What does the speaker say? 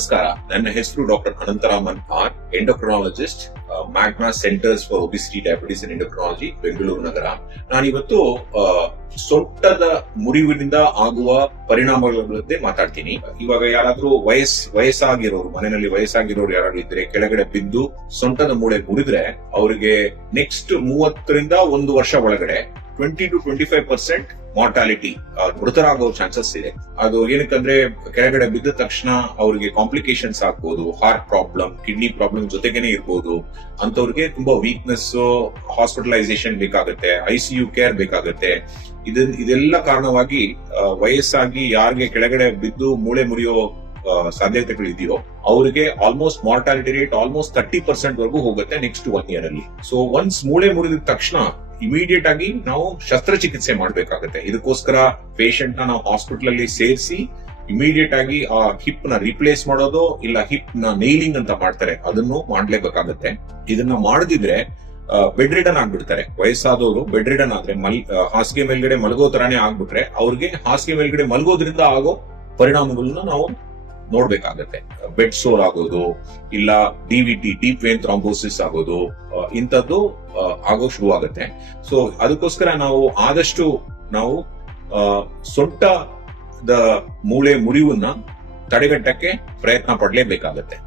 ನಮಸ್ಕಾರ. ನನ್ನ ಹೆಸರು doctor Anantharaman R, endocrinologist, magna centres for obesity, diabetes and endocrinology, Bengaluru ನಗರ. ನಾನಿವತ್ತು ಸೊಂಟದ ಮುರಿವಿನಿಂದ ಆಗುವ ಪರಿಣಾಮಗಳ ಬಗ್ಗೆ ಮಾತಾಡ್ತೀನಿ. ಇವಾಗ ಯಾರಾದ್ರೂ ವಯಸ್ಸಾಗಿರೋರು, ಮನೆಯಲ್ಲಿ ವಯಸ್ಸಾಗಿರೋರು ಯಾರಾದ್ರೂ ಇದ್ರೆ, ಕೆಳಗಡೆ ಬಿದ್ದು ಸೊಂಟದ ಮೂಳೆ ಮುರಿದ್ರೆ ಅವರಿಗೆ ನೆಕ್ಸ್ಟ್ 30ರಿಂದ 1 ವರ್ಷ ಒಳಗಡೆ 20 to 25% ಮಾರ್ಟಾಲಿಟಿ, ಮೃತರಾಗೋ ಚಾನ್ಸಸ್ ಇದೆ. ಅದು ಏನಕ್ಕಂದ್ರೆ ಕೆಳಗಡೆ ಬಿದ್ದ ತಕ್ಷಣ ಅವರಿಗೆ ಕಾಂಪ್ಲಿಕೇಶನ್ಸ್ ಆಗ್ಬೋದು, ಹಾರ್ಟ್ ಪ್ರಾಬ್ಲಮ್, ಕಿಡ್ನಿ ಪ್ರಾಬ್ಲಮ್ ಜೊತೆಗೇನೆ ಇರ್ಬೋದು. ಅಂತವ್ರಿಗೆ ತುಂಬಾ ವೀಕ್ನೆಸ್, ಹಾಸ್ಪಿಟಲೈಸೇಷನ್ ಬೇಕಾಗುತ್ತೆ, ICU ಕೇರ್ ಬೇಕಾಗುತ್ತೆ. ಇದೆಲ್ಲ ಕಾರಣವಾಗಿ ವಯಸ್ಸಾಗಿ ಯಾರಿಗೆ ಕೆಳಗಡೆ ಬಿದ್ದು ಮೂಳೆ ಮುರಿಯೋ ಸಾಧ್ಯತೆಗಳು ಇದೆಯೋ ಅವರಿಗೆ ಆಲ್ಮೋಸ್ಟ್ ಮಾರ್ಟಾಲಿಟಿ ರೇಟ್ ಆಲ್ಮೋಸ್ಟ್ 30% ವರೆಗೂ ಹೋಗುತ್ತೆ ನೆಕ್ಸ್ಟ್ 1 year ಅಲ್ಲಿ. ಸೊ ಒನ್ಸ್ ಮೂಳೆ ಮುರಿದ ತಕ್ಷಣ ಇಮಿಡಿಯೇಟ್ ಆಗಿ ನಾವು ಶಸ್ತ್ರಚಿಕಿತ್ಸೆ ಮಾಡ್ಬೇಕಾಗತ್ತೆ. ಇದಕ್ಕೋಸ್ಕರ ಪೇಷಂಟ್ ನ ನಾವು ಹಾಸ್ಪಿಟಲ್ ಅಲ್ಲಿ ಸೇರಿಸಿ ಇಮಿಡಿಯೇಟ್ ಆಗಿ ಆ ಹಿಪ್ ನ ರಿಪ್ಲೇಸ್ ಮಾಡೋದು, ಇಲ್ಲ ಹಿಪ್ ನ ನೈಲಿಂಗ್ ಅಂತ ಮಾಡ್ತಾರೆ, ಅದನ್ನು ಮಾಡ್ಲೇಬೇಕಾಗತ್ತೆ. ಇದನ್ನ ಮಾಡದಿದ್ರೆ ಬೆಡ್ ರಿಡನ್ ಆಗ್ಬಿಡ್ತಾರೆ. ವಯಸ್ಸಾದವರು ಬೆಡ್ ರಿಡನ್ ಆದ್ರೆ ಹಾಸಿಗೆ ಮೇಲ್ಗಡೆ ಮಲಗೋ ತರಾನೇ ಆಗ್ಬಿಟ್ರೆ ಅವ್ರಿಗೆ ಹಾಸಿಗೆ ಮೇಲ್ಗಡೆ ಮಲಗೋದ್ರಿಂದ ಆಗೋ ಪರಿಣಾಮಗಳನ್ನ ನಾವು ನೋಡ್ಬೇಕಾಗತ್ತೆ. ಬೆಡ್ ಸೋರ್ ಆಗೋದು, ಇಲ್ಲ DVT, ಡೀಪ್ ವೇನ್ ಥ್ರಾಂಬೋಸಿಸ್ ಆಗೋದು, ಇಂಥದ್ದು ಆಗೋ ಶುರು ಆಗುತ್ತೆ. ಸೊ ಅದಕ್ಕೋಸ್ಕರ ನಾವು ಆದಷ್ಟು ಸೊಂಟದ ಮೂಳೆ ಮುರಿವನ್ನ ತಡೆಗಟ್ಟಕ್ಕೆ ಪ್ರಯತ್ನ ಪಡ್ಲೇಬೇಕಾಗತ್ತೆ.